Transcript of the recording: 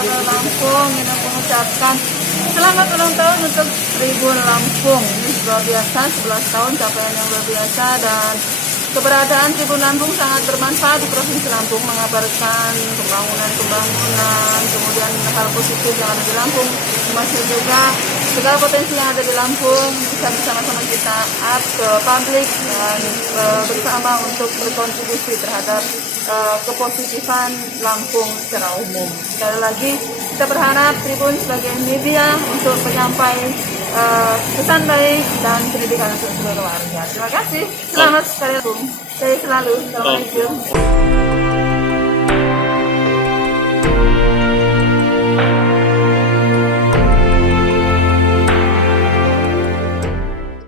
Kota Lampung ingin mengucapkan selamat ulang tahun untuk Tribun Lampung. Ini luar biasa, 11 tahun capaian yang luar biasa, dan keberadaan Tribun Lampung sangat bermanfaat di Provinsi Lampung, mengabarkan pembangunan, kemudian hal positif yang ada di Lampung, termasuk juga segala potensi yang ada di Lampung bisa bersama-sama kita up ke publik dan bersama untuk berkontribusi terhadap kepositifan Lampung secara umum. Sekali lagi kita berharap Tribun sebagai media untuk penyampai pesan baik dan pendidikan untuk seluruh warga. Terima kasih. Selamat sekali lagi. Saya selalu. Assalamualaikum.